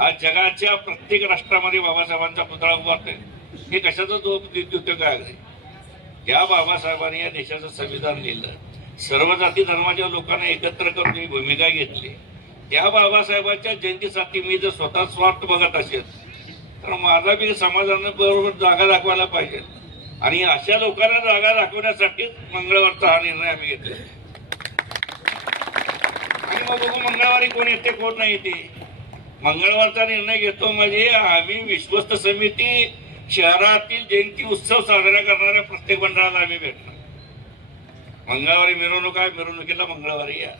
आज जगाच्या प्रत्येक राष्ट्रामध्ये बाबासाहेबांचा पुतळा उभारतोय. हे कशाचा उद्योग आहे? या बाबासाहेबांनी या देशाचं संविधान लिहिलं, सर्व जाती धर्माच्या लोकांना एकत्र करून ही भूमिका घेतली. त्या बाबासाहेबांच्या जयंतीसाठी मी जर स्वतः स्वार्थ बघत असेल तर माझा बी समाजानं बरोबर जागा दाखवायला पाहिजे. आणि अशा लोकांना जागा दाखवण्यासाठीच मंगळवारचा हा निर्णय आम्ही घेतला. आणि मग बघू मंगळवारी कोण येते कोण नाही येते. मंगळवारचा निर्णय घेतो म्हणजे आम्ही विश्वस्त समिती शहरातील जयंती उत्सव साजरा करणाऱ्या प्रत्येक मंडळाला आम्ही भेटणार. मंगळवारी मिरवणूक आहे, मिरवणुकीला मंगळवारी या.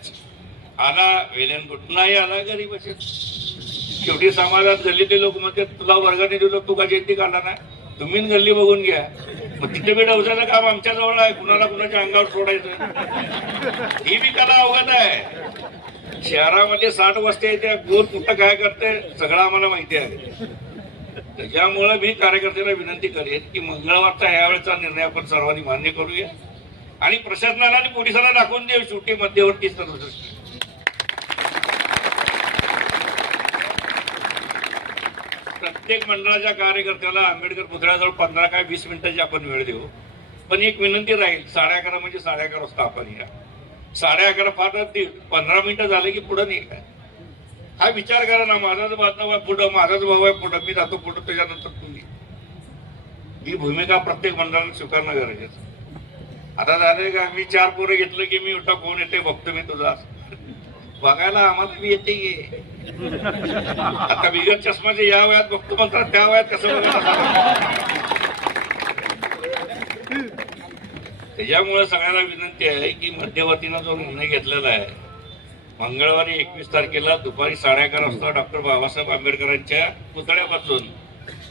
आला वेलेन कुठं नाही आला घरी बसेल. शेवटी समाजात गल्लीतले लोक म्हणते तुला वर्गाने दिलो तू का जयंती काढला नाही, तुम्ही गल्ली बघून घ्या. मग तिथे बी डवसाचं काम आमच्या जवळ आहे, कुणाला कुणाच्या अंगावर सोडायचं ही बी कला अवगत आहे. शहरामध्ये 60 वस्ती येते, कोण कुठं काय करते सगळं आम्हाला माहिती आहे. त्याच्यामुळे मी कार्यकर्त्यांना विनंती करेन की मंगळवारचा यावेळेचा निर्णय आपण सर्वांनी मान्य करूया आणि प्रशासनाला आणि पोलिसांना दाखवून देऊ शेवटी मध्यवर्ती प्रत्येक मंडळाच्या कार्यकर्त्याला आंबेडकर पुतळ्याजवळ 15 काय 20 मिनिटाची आपण वेळ देऊ. पण एक विनंती राहील, 11:30 म्हणजे 11:30 वाजता आपण या. 11:30 फार 15 मिनिटं झाले की पुढे नाही काय हा विचार करा ना. माझाच बांधव आहे पुढं, माझाच भाऊ आहे पुढं, मी जातो पुढं, त्याच्यानंतर तुम्ही. ही भूमिका प्रत्येक मंडळाने स्वीकारणं गरजेचं. आता झालंय का मी 4 पोरं घेतलं की मी उठा कोण येते बघतो मी तुझा बघायला आम्हाला बी येते. आता बिगर चष्माचे या वयात बघतो म्हणतात त्या वयात कसं बघत. त्याच्यामुळे सगळ्यांना विनंती आहे की मध्यवर्तीनं जो निर्णय घेतलेला आहे मंगळवारी 21 तारखेला दुपारी 11:30 वाजता डॉक्टर बाबासाहेब आंबेडकरांच्या पुतळ्यापासून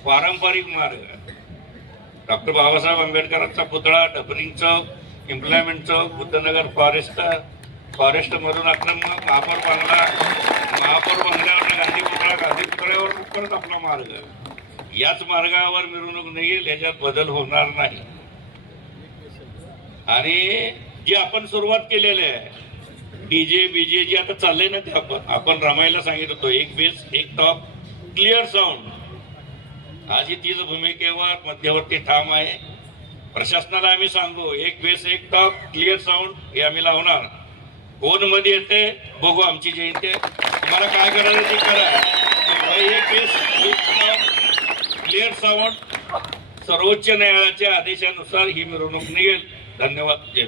पारंपरिक मार्ग डॉक्टर बाबासाहेब आंबेडकरांचा पुतळा, डबलिंग चौक, इम्प्लॉयमेंट चौक, बुद्धनगर फॉरेस्ट मधून आक्रमक महापौर बंगल्यावर गांधी पुतळा, गांधी पुतळ्यावर परत आपला मार्ग. याच मार्गावर मिरवणूक निघेल, याच्यात बदल होणार नाही. आणि जी आपण सुरुवात केलेली आहे डीजे बीजे जे आता चाललंय ना ते आपण रमायला सांगितलं होतो, एक बेस एक टॉप क्लिअर साऊंड. आज ही तीच भूमिकेवर मध्यवर्ती ठाम आहे. प्रशासनाला आम्ही सांगू एक बेस एक टॉप क्लिअर साऊंड हे आम्ही लावणार. कोण मध्ये येते बघू, आमची जयंती तुम्हाला काय करायचं ते करा. एक बेस एक टॉप क्लिअर साऊंड सर्वोच्च न्यायालयाच्या आदेशानुसार ही मिरवणूक निघेल. धन्यवाद. जय